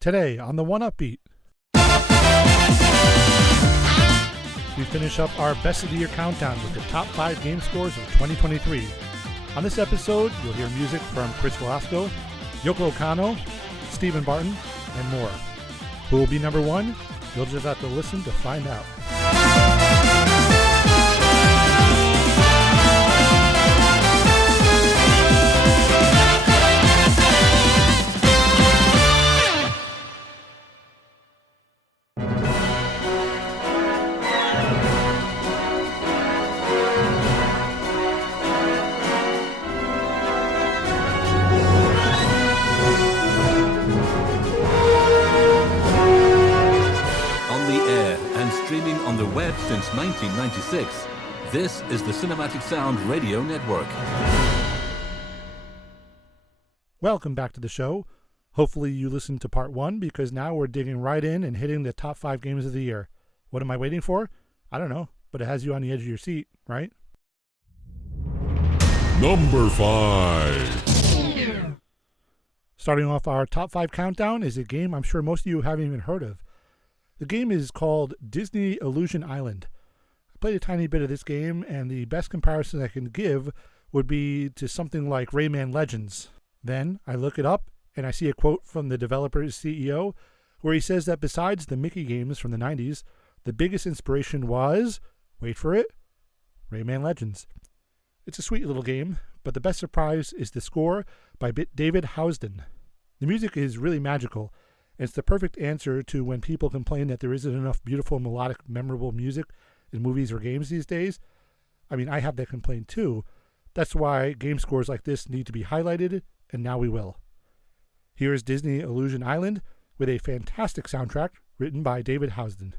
Today on the 1UpBeat, we finish up our Best of the Year countdown with the top 5 game scores of 2023. On this episode, you'll hear music from Chris Velasco, Yoko Kano, Stephen Barton, and more. Who will be number 1? You'll just have to listen to find out. Streaming on the web since 1996, this is the Cinematic Sound Radio Network. Welcome back to the show. Hopefully you listened to part 1 because now we're digging right in and hitting the top 5 games of the year. What am I waiting for? I don't know, but it has you on the edge of your seat, right? Number 5. Starting off our top 5 countdown is a game I'm sure most of you haven't even heard of. The game is called Disney Illusion Island. I played a tiny bit of this game, and the best comparison I can give would be to something like Rayman Legends. Then I look it up, and I see a quote from the developer's CEO, where he says that besides the Mickey games from the 90s, the biggest inspiration was, wait for it, Rayman Legends. It's a sweet little game, but the best surprise is the score by David Housden. The music is really magical. It's the perfect answer to when people complain that there isn't enough beautiful, melodic, memorable music in movies or games these days. I mean, I have that complaint too. That's why game scores like this need to be highlighted, and now we will. Here is Disney Illusion Island with a fantastic soundtrack written by David Housden.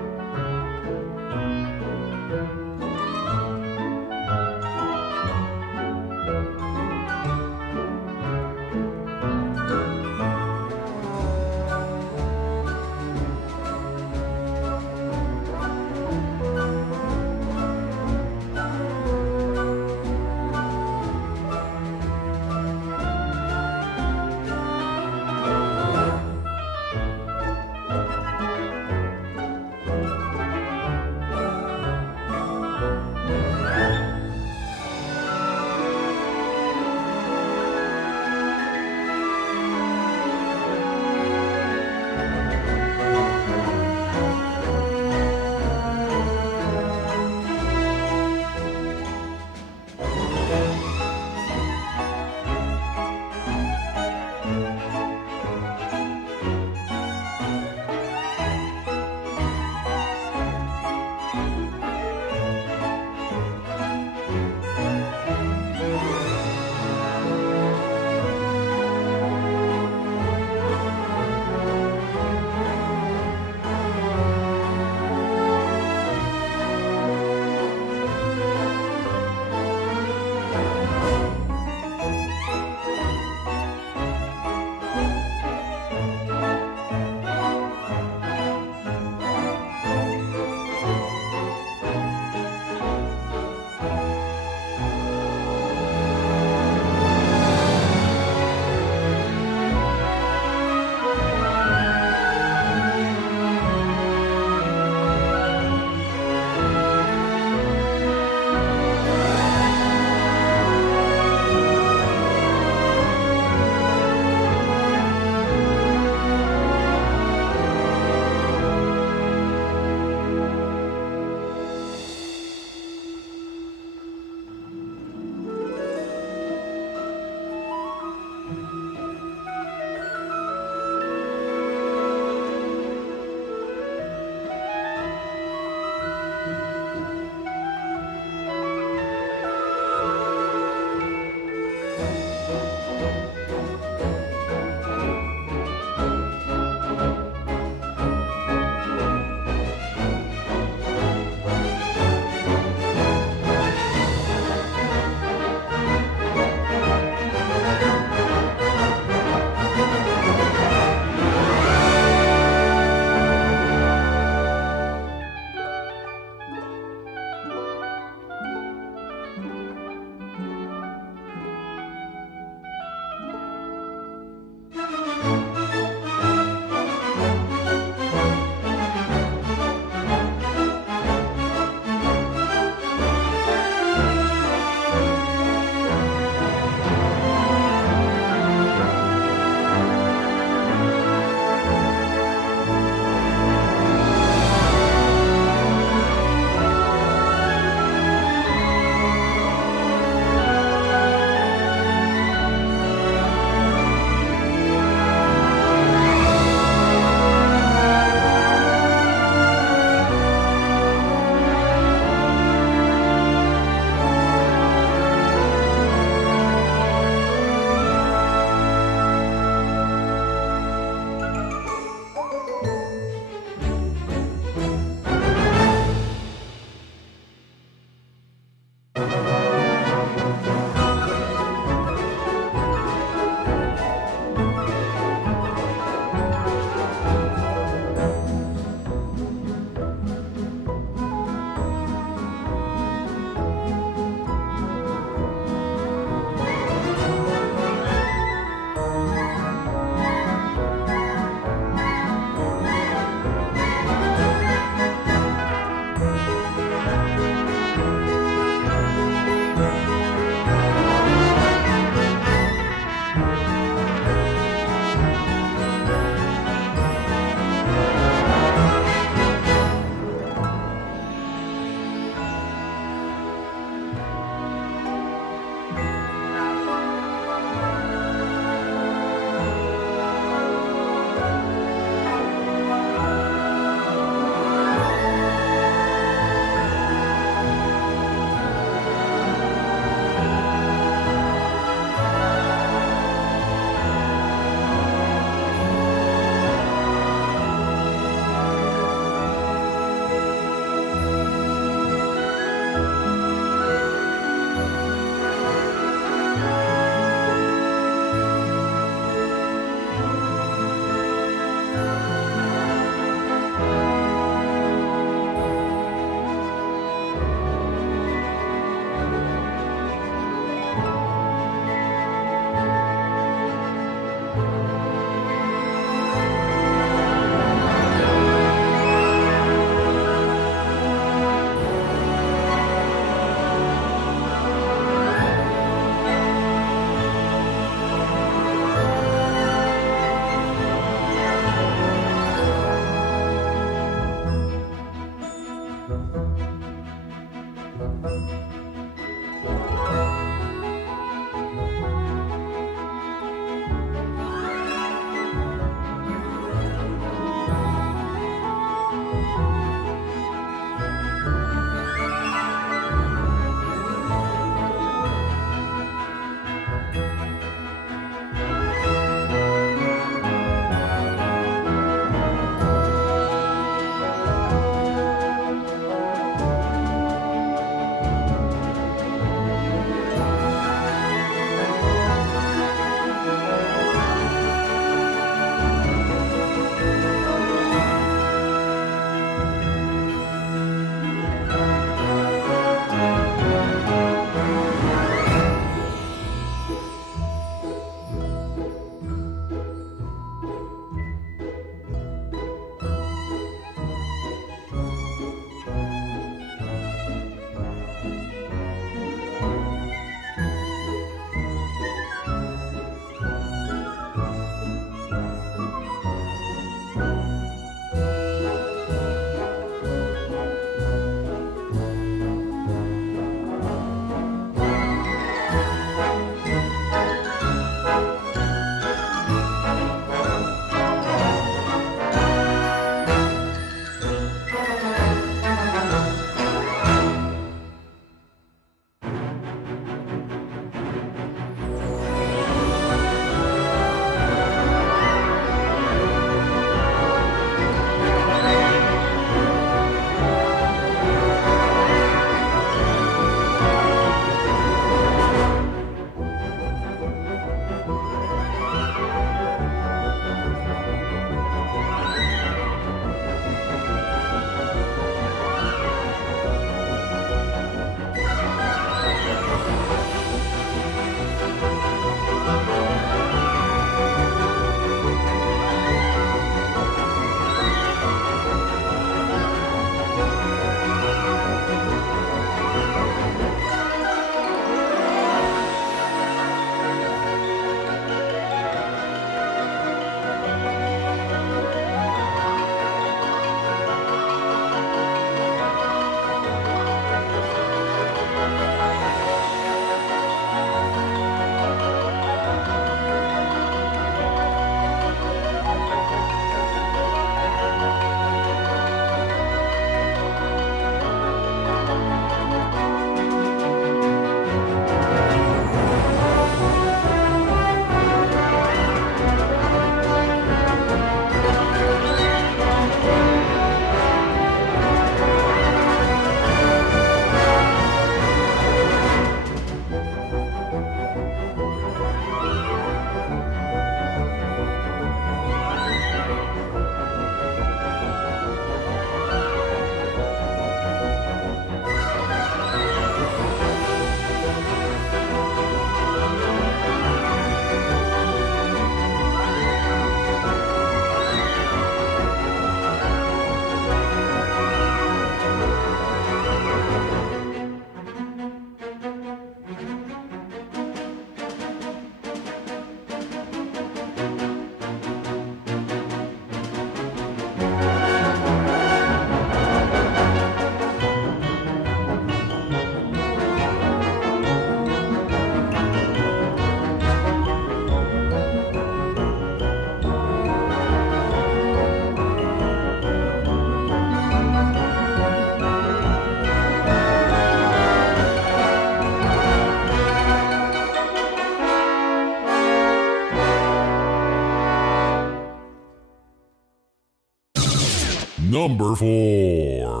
Number 4.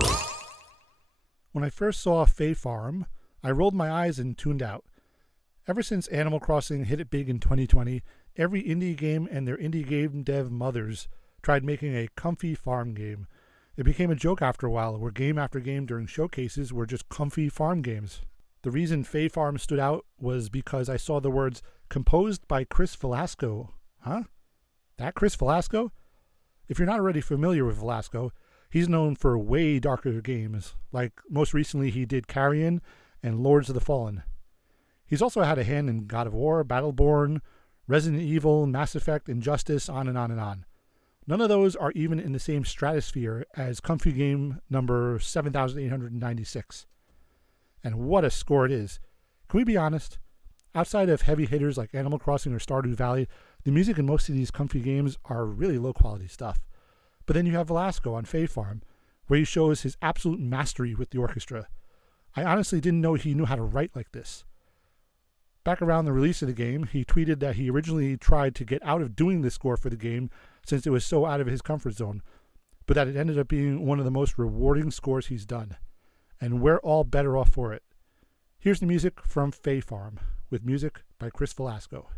When I first saw Fae Farm, I rolled my eyes and tuned out. Ever since Animal Crossing hit it big in 2020, every indie game and their indie game dev mothers tried making a comfy farm game. It became a joke after a while, where game after game during showcases were just comfy farm games. The reason Fae Farm stood out was because I saw the words composed by Chris Velasco. Huh? That Chris Velasco? If you're not already familiar with Velasco, he's known for way darker games, like most recently he did Carrion and Lords of the Fallen. He's also had a hand in God of War, Battleborn, Resident Evil, Mass Effect, Injustice, on and on and on. None of those are even in the same stratosphere as comfy game number 7896. And what a score it is. Can we be honest? Outside of heavy hitters like Animal Crossing or Stardew Valley, the music in most of these comfy games are really low quality stuff. But then you have Velasco on Fae Farm, where he shows his absolute mastery with the orchestra. I honestly didn't know he knew how to write like this. Back around the release of the game, he tweeted that he originally tried to get out of doing this score for the game since it was so out of his comfort zone, but that it ended up being one of the most rewarding scores he's done. And we're all better off for it. Here's the music from Fae Farm, with music by Chris Velasco.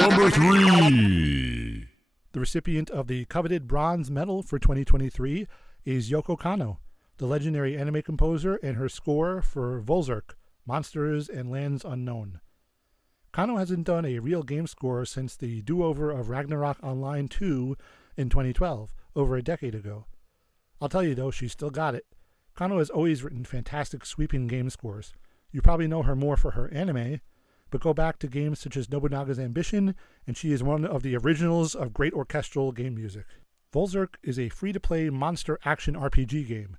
Number 3. The recipient of the coveted bronze medal for 2023 is Yoko Kanno, the legendary anime composer, and her score for Volzurk, Monsters and Lands Unknown. Kanno hasn't done a real game score since the do-over of Ragnarok Online 2 in 2012, over a decade ago. I'll tell you though, she's still got it. Kanno has always written fantastic sweeping game scores. You probably know her more for her anime, but go back to games such as Nobunaga's Ambition, and she is one of the originals of great orchestral game music. Volzurk is a free-to-play monster action RPG game.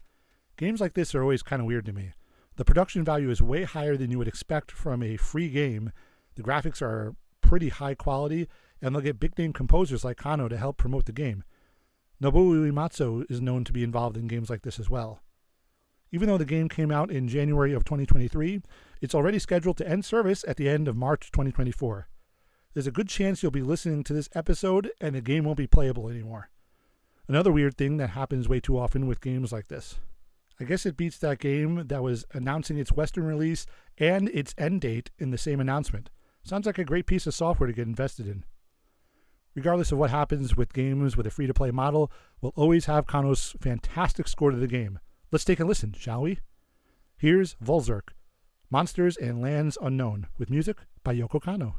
Games like this are always kind of weird to me. The production value is way higher than you would expect from a free game. The graphics are pretty high quality, and they'll get big-name composers like Kanno to help promote the game. Nobuo Uematsu is known to be involved in games like this as well. Even though the game came out in January of 2023, it's already scheduled to end service at the end of March 2024. There's a good chance you'll be listening to this episode and the game won't be playable anymore. Another weird thing that happens way too often with games like this. I guess it beats that game that was announcing its Western release and its end date in the same announcement. Sounds like a great piece of software to get invested in. Regardless of what happens with games with a free-to-play model, we'll always have Kanno's fantastic score to the game. Let's take a listen, shall we? Here's Volzurk, Monsters and Lands Unknown, with music by Yoko Kanno.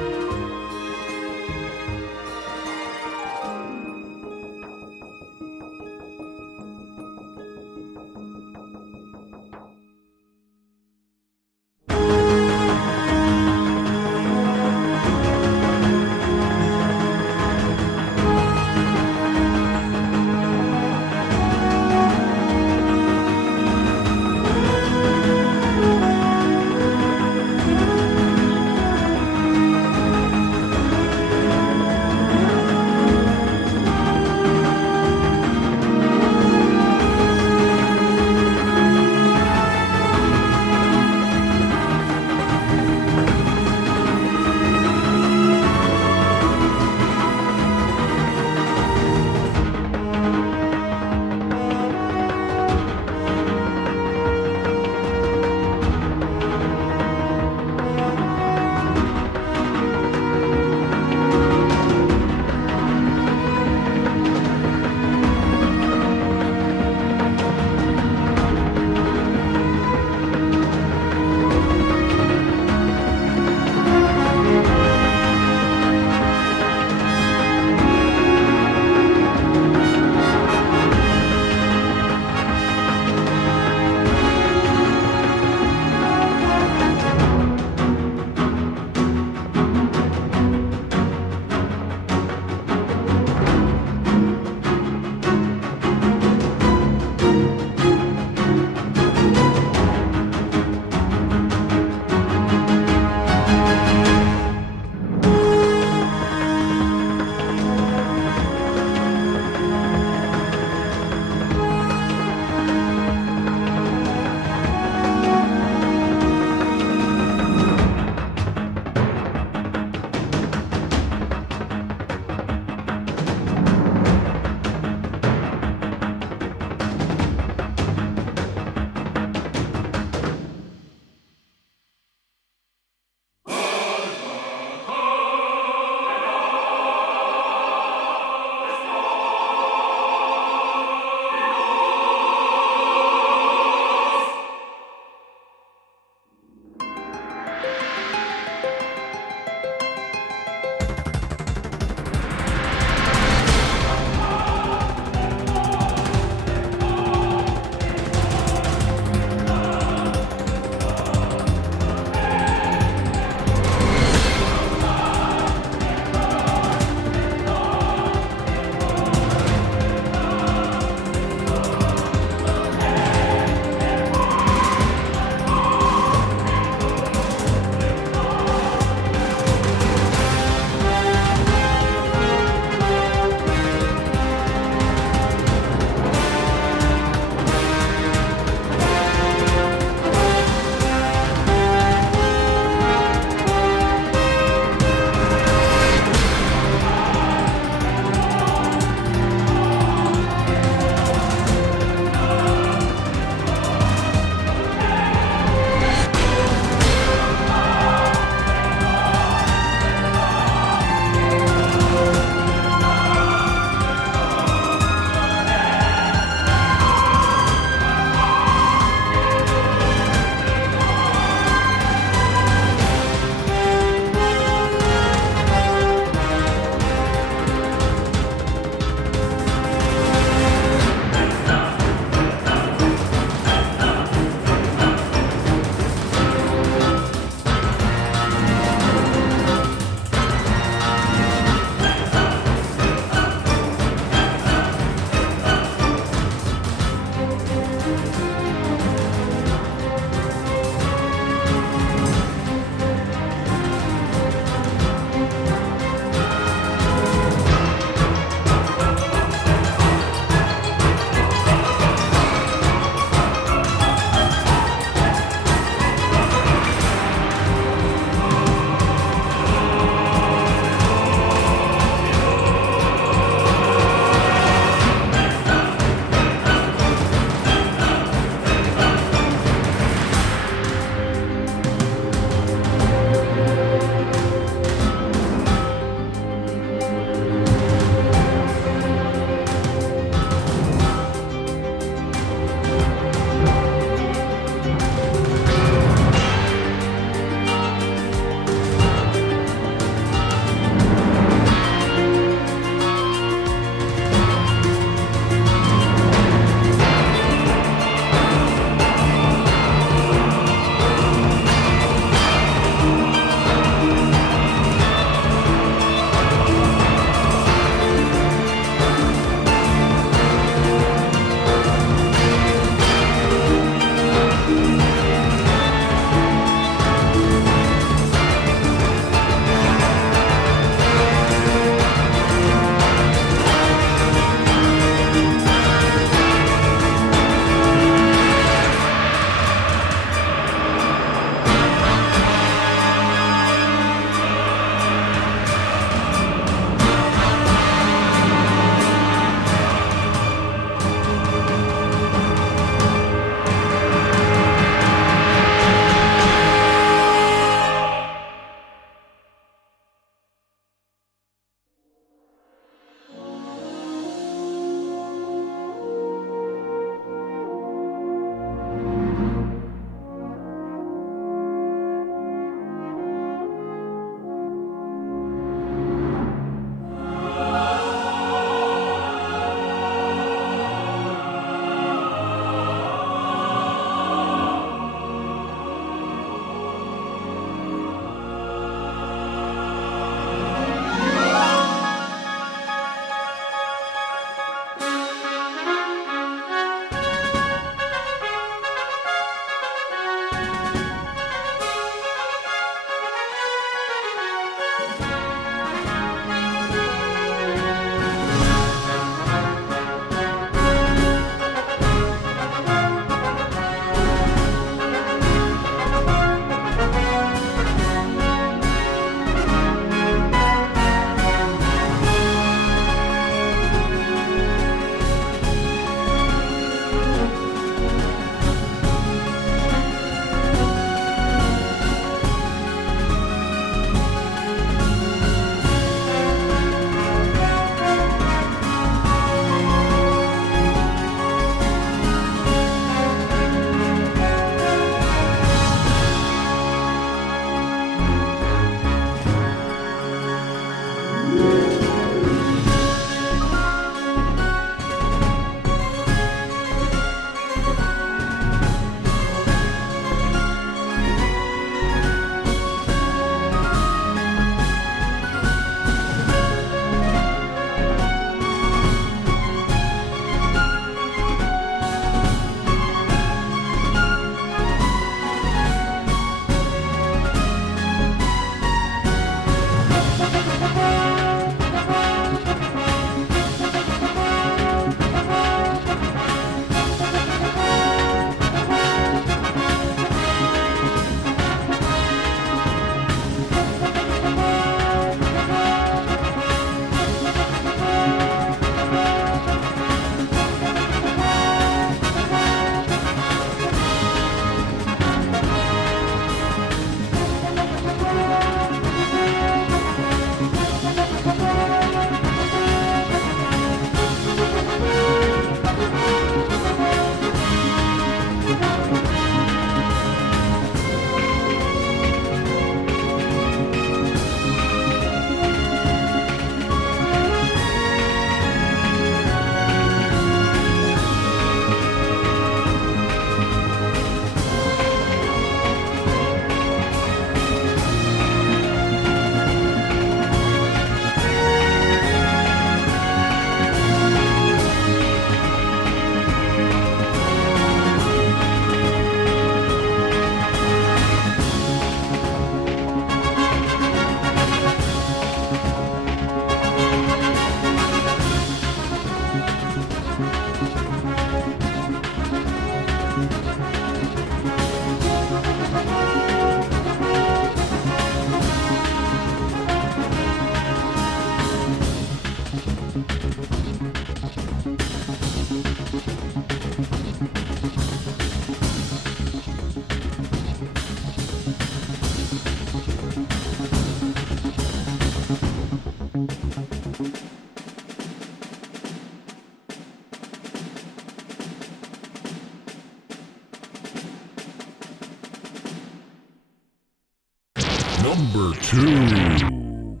Number 2.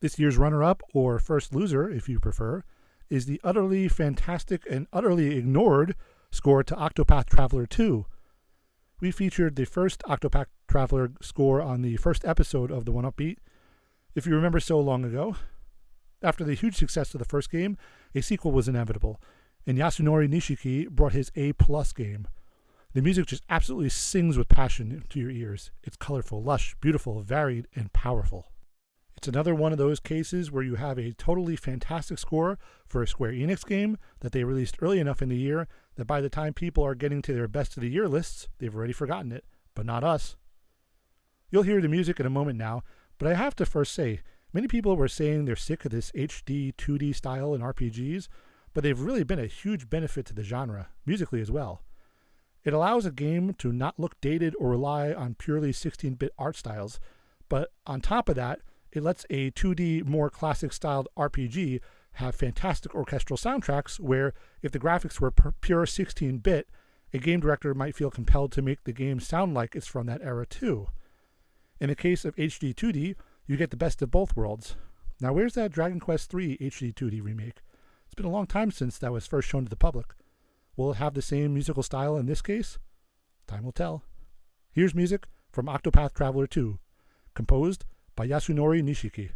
This year's runner-up, or first loser if you prefer, is the utterly fantastic and utterly ignored score to Octopath Traveler 2. We featured the first Octopath Traveler score on the first episode of the 1UpBeat, if you remember so long ago. After the huge success of the first game, a sequel was inevitable, and Yasunori Nishiki brought his A-plus game. The music just absolutely sings with passion to your ears. It's colorful, lush, beautiful, varied, and powerful. It's another one of those cases where you have a totally fantastic score for a Square Enix game that they released early enough in the year that by the time people are getting to their best of the year lists, they've already forgotten it, but not us. You'll hear the music in a moment now, but I have to first say, many people were saying they're sick of this HD 2D style in RPGs, but they've really been a huge benefit to the genre, musically as well. It allows a game to not look dated or rely on purely 16-bit art styles, but on top of that, it lets a 2D, more classic-styled RPG have fantastic orchestral soundtracks where, if the graphics were pure 16-bit, a game director might feel compelled to make the game sound like it's from that era too. In the case of HD 2D, you get the best of both worlds. Now where's that Dragon Quest III HD 2D remake? It's been a long time since that was first shown to the public. Will it have the same musical style in this case? Time will tell. Here's music from Octopath Traveler 2, composed by Yasunori Nishiki.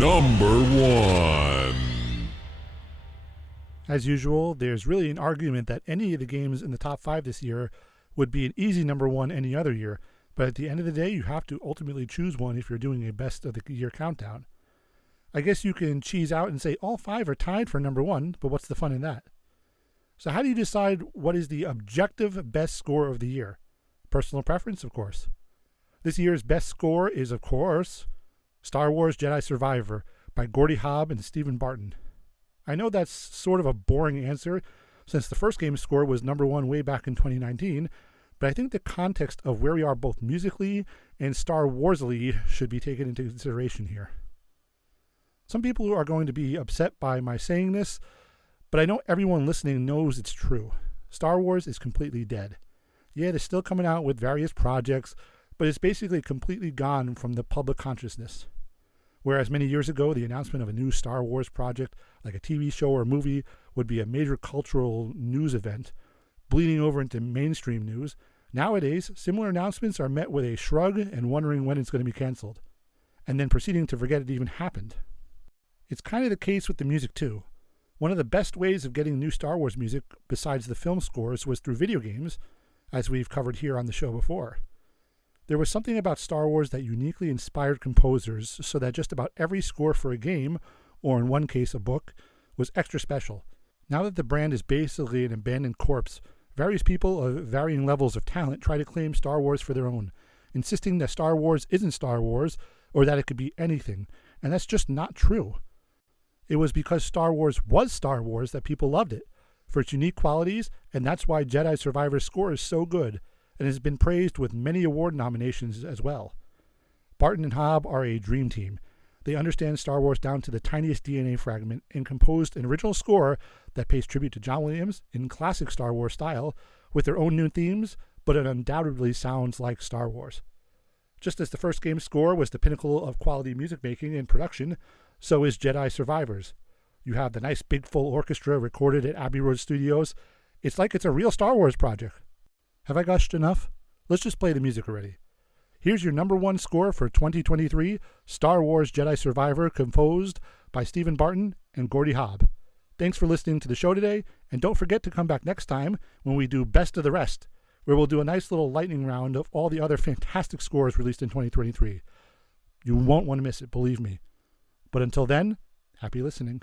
Number 1. As usual, there's really an argument that any of the games in the top 5 this year would be an easy number 1 any other year, but at the end of the day, you have to ultimately choose one if you're doing a best of the year countdown. I guess you can cheese out and say all 5 are tied for number 1, but what's the fun in that? So how do you decide what is the objective best score of the year? Personal preference, of course. This year's best score is, of course, Star Wars Jedi Survivor by Gordy Hobb and Stephen Barton. I know that's sort of a boring answer since the first game's score was number 1 way back in 2019, but I think the context of where we are both musically and Star Warsly should be taken into consideration here. Some people are going to be upset by my saying this, but I know everyone listening knows it's true. Star Wars is completely dead. Yeah, they're still coming out with various projects, but it's basically completely gone from the public consciousness. Whereas many years ago, the announcement of a new Star Wars project, like a TV show or movie, would be a major cultural news event, bleeding over into mainstream news, nowadays, similar announcements are met with a shrug and wondering when it's going to be canceled, and then proceeding to forget it even happened. It's kind of the case with the music, too. One of the best ways of getting new Star Wars music, besides the film scores, was through video games, as we've covered here on the show before. There was something about Star Wars that uniquely inspired composers so that just about every score for a game, or in one case a book, was extra special. Now that the brand is basically an abandoned corpse, various people of varying levels of talent try to claim Star Wars for their own, insisting that Star Wars isn't Star Wars, or that it could be anything, and that's just not true. It was because Star Wars was Star Wars that people loved it, for its unique qualities, and that's why Jedi Survivor's score is so good, and has been praised with many award nominations as well. Barton and Hobb are a dream team. They understand Star Wars down to the tiniest DNA fragment and composed an original score that pays tribute to John Williams in classic Star Wars style, with their own new themes, but it undoubtedly sounds like Star Wars. Just as the first game's score was the pinnacle of quality music making and production, so is Jedi Survivor's. You have the nice big full orchestra recorded at Abbey Road Studios. It's like it's a real Star Wars project. Have I gushed enough? Let's just play the music already. Here's your number 1 score for 2023, Star Wars Jedi Survivor, composed by Stephen Barton and Gordy Hobb. Thanks for listening to the show today, and don't forget to come back next time when we do Best of the Rest, where we'll do a nice little lightning round of all the other fantastic scores released in 2023. You won't want to miss it, believe me. But until then, happy listening.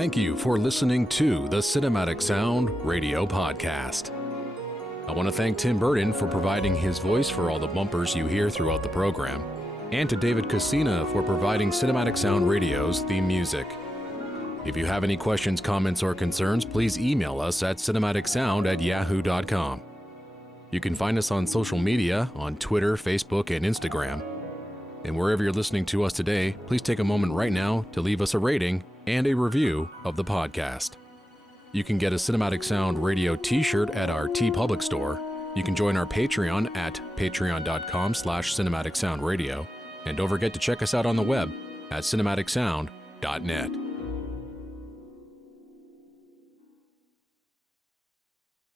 Thank you for listening to the Cinematic Sound Radio Podcast. I want to thank Tim Burton for providing his voice for all the bumpers you hear throughout the program, and to David Coscina for providing Cinematic Sound Radio's theme music. If you have any questions, comments, or concerns, please email us at cinematicsound@yahoo.com. You can find us on social media on Twitter, Facebook, and Instagram. And wherever you're listening to us today, please take a moment right now to leave us a rating and a review of the podcast. You can get a Cinematic Sound Radio t-shirt at our TeePublic store. You can join our Patreon at patreon.com/cinematicsoundradio. And don't forget to check us out on the web at cinematicsound.net.